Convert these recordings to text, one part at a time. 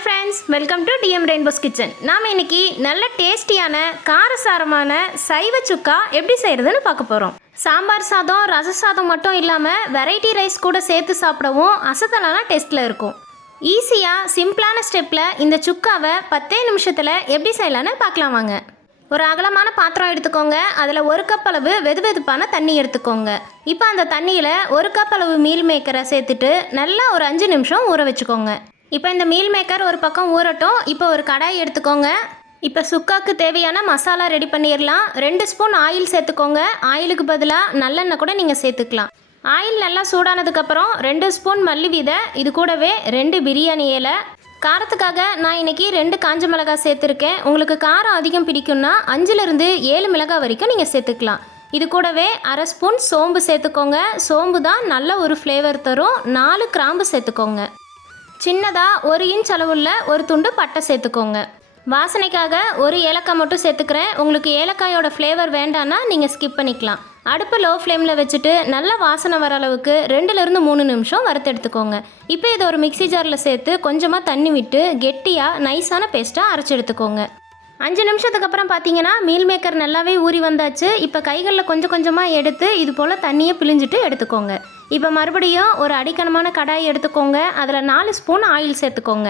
Hi friends welcome to TM rainbow's kitchen நாம் இன்னைக்கு நல்ல டேஸ்டியான காரசாரமான சைவ சுக்கா எப்படி செய்கிறதுன்னு பார்க்க போகிறோம் சாம்பார் சாதம் ரச சாதம் மட்டும் இல்லாமல் வெரைட்டி ரைஸ் கூட சேர்த்து சாப்பிடவும் அசத்தலான டேஸ்ட்டில் இருக்கும். ஈஸியாக சிம்பிளான ஸ்டெப்பில் இந்த சுக்காவை பத்தே நிமிஷத்தில் எப்படி செய்யலான்னு பார்க்கலாம் வாங்க. ஒரு அகலமான பாத்திரம் எடுத்துக்கோங்க. அதில் ஒரு கப் அளவு வெது வெதுப்பான தண்ணி எடுத்துக்கோங்க. இப்போ அந்த தண்ணியில் ஒரு கப் அளவு மீல் மேக்கரை சேர்த்துட்டு நல்லா ஒரு அஞ்சு நிமிஷம் ஊற வச்சுக்கோங்க. இப்போ இந்த மீல் மேக்கர் ஒரு பக்கம் ஊறட்டும். இப்போ ஒரு கடாய் எடுத்துக்கோங்க. இப்போ சுக்காக்கு தேவையான மசாலா ரெடி பண்ணிடலாம் ரெண்டு ஸ்பூன் ஆயில் சேர்த்துக்கோங்க. ஆயிலுக்கு பதிலாக நல்லெண்ணெய் கூட நீங்கள் சேர்த்துக்கலாம். ஆயில் நல்லா சூடானதுக்கப்புறம் ரெண்டு ஸ்பூன் மல்லி விதை இது கூடவே ரெண்டு பிரியாணி இலை. காரத்துக்காக நான் இன்னைக்கு ரெண்டு காஞ்ச மிளகாய் சேர்த்துருக்கேன். உங்களுக்கு காரம் அதிகம் பிடிக்கும்னா அஞ்சுலேருந்து ஏழு மிளகாய் வரைக்கும் நீங்கள் சேர்த்துக்கலாம். இது கூடவே அரை ஸ்பூன் சோம்பு சேர்த்துக்கோங்க. சோம்பு தான் நல்ல ஒரு ஃப்ளேவர் தரும். நாலு கிராம்பு சேர்த்துக்கோங்க. சின்னதாக ஒரு இன்ச் அளவுள்ள ஒரு துண்டு பட்டை சேர்த்துக்கோங்க. வாசனைக்காக ஒரு ஏலக்காய் மட்டும் சேர்த்துக்கிறேன். உங்களுக்கு ஏலக்காயோட ஃப்ளேவர் வேண்டான்னா நீங்கள் ஸ்கிப் பண்ணிக்கலாம். அடுப்பு லோ ஃப்ளேமில் வச்சுட்டு நல்லா வாசனை வர அளவுக்கு ரெண்டுலேருந்து மூணு நிமிஷம் வறுத்தெடுத்துக்கோங்க இப்போ இதை ஒரு மிக்ஸி ஜாரில் சேர்த்து கொஞ்சமாக தண்ணி விட்டு கெட்டியாக நைஸான பேஸ்ட்டாக அரைச்சி எடுத்துக்கோங்க. அஞ்சு நிமிஷத்துக்கு அப்புறம் பார்த்தீங்கன்னா மீல் மேக்கர் நல்லாவே ஊறி வந்தாச்சு. இப்போ கைகளில் கொஞ்சம் கொஞ்சமாக எடுத்து இது போல் தண்ணியை பிழிஞ்சிட்டு எடுத்துக்கோங்க. இப்போ மறுபடியும் ஒரு அடிக்கனமான கடாய் எடுத்துக்கோங்க. அதில் நாலு ஸ்பூன் ஆயில் சேர்த்துக்கோங்க.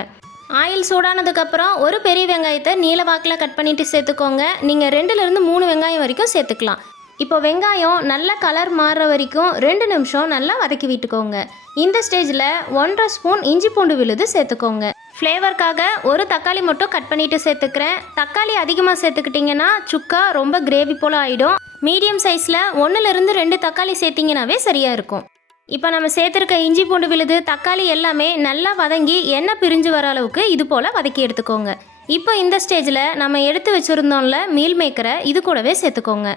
ஆயில் சூடானதுக்கப்புறம் ஒரு பெரிய வெங்காயத்தை நீல வாக்கில் கட் பண்ணிவிட்டு சேர்த்துக்கோங்க. நீங்கள் ரெண்டுலேருந்து மூணு வெங்காயம் வரைக்கும் சேர்த்துக்கலாம். இப்போ வெங்காயம் நல்ல கலர் மாறுற வரைக்கும் ரெண்டு நிமிஷம் நல்லா வதக்கி விட்டுக்கோங்க. இந்த ஸ்டேஜில் ஒன்றரை ஸ்பூன் இஞ்சி பூண்டு விழுது சேர்த்துக்கோங்க. ஃப்ளேவருக்காக ஒரு தக்காளி மட்டும் கட் பண்ணிட்டு சேர்த்துக்கிறேன். தக்காளி அதிகமாக சேர்த்துக்கிட்டிங்கன்னா சுக்கா ரொம்ப கிரேவி போல் ஆகிடும் மீடியம் சைஸில் ஒன்றுலேருந்து ரெண்டு தக்காளி சேர்த்திங்கனாவே சரியாக இருக்கும். இப்போ நம்ம சேர்த்துருக்க இஞ்சி பூண்டு விழுது தக்காளி எல்லாமே நல்லா வதங்கி எண்ணெய் பிரிஞ்சு வர அளவுக்கு இது போல் வதக்கி எடுத்துக்கோங்க. இப்போ இந்த ஸ்டேஜில் நம்ம எடுத்து வச்சுருந்தோம்ல மீல் மேக்கரை இது கூடவே சேர்த்துக்கோங்க.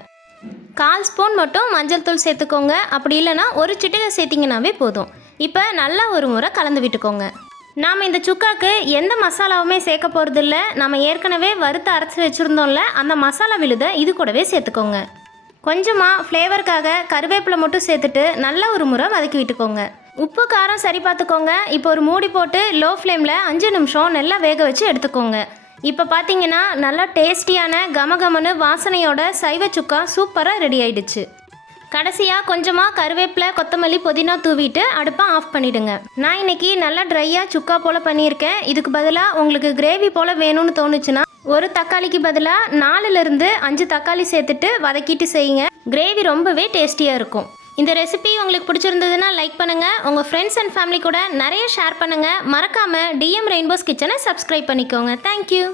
கால் ஸ்பூன் மட்டும் மஞ்சள் தூள் சேர்த்துக்கோங்க. அப்படி இல்லைன்னா ஒரு சிட்டிகை சேர்த்திங்கனாவே போதும். இப்போ நல்லா ஒரு முறை கலந்து விட்டுக்கோங்க. நாம் இந்த சுக்காக்கு எந்த மசாலாவுமே சேர்க்க போகிறதில்ல நம்ம ஏற்கனவே வறுத்து அரைச்சி வச்சுருந்தோம்ல அந்த மசாலா விழுதை இது கூடவே சேர்த்துக்கோங்க. கொஞ்சமாக ஃப்ளேவருக்காக கருவேப்பிலை மட்டும் சேர்த்துட்டு நல்லா ஒரு முறை வதக்கி விட்டுக்கோங்க. உப்பு காரம் சரி பார்த்துக்கோங்க. இப்போ ஒரு மூடி போட்டு லோ ஃப்ளேமில் அஞ்சு நிமிஷம் நல்லா வேக வச்சு எடுத்துக்கோங்க. இப்போ பார்த்தீங்கன்னா நல்லா டேஸ்டியான கமகமனு வாசனையோட சைவ சுக்கா சூப்பராக ரெடி ஆயிடுச்சு. கடைசியாக கொஞ்சமாக கருவேப்பிலை கொத்தமல்லி புதினா தூவிட்டு அடுப்பை ஆஃப் பண்ணிவிடுங்க நான் இன்னைக்கு நல்லா ட்ரையாக சுக்கா போல் பண்ணியிருக்கேன். இதுக்கு பதிலாக உங்களுக்கு கிரேவி போல் வேணும்னு தோணுச்சுன்னா ஒரு தக்காளிக்கு பதிலாக நாலுலேருந்து அஞ்சு தக்காளி சேர்த்துட்டு வதக்கிட்டு செய்யுங்க. கிரேவி ரொம்பவே டேஸ்டியாக இருக்கும். இந்த ரெசிபி உங்களுக்கு பிடிச்சிருந்ததுன்னா லைக் பண்ணுங்கள் உங்கள் ஃப்ரெண்ட்ஸ் அண்ட் ஃபேமிலி கூட நிறைய ஷேர் பண்ணுங்கள் மறக்காமல் டிஎம் ரெயின்போஸ் கிச்சனை சப்ஸ்கிரைப் பண்ணிக்கோங்க. Thank you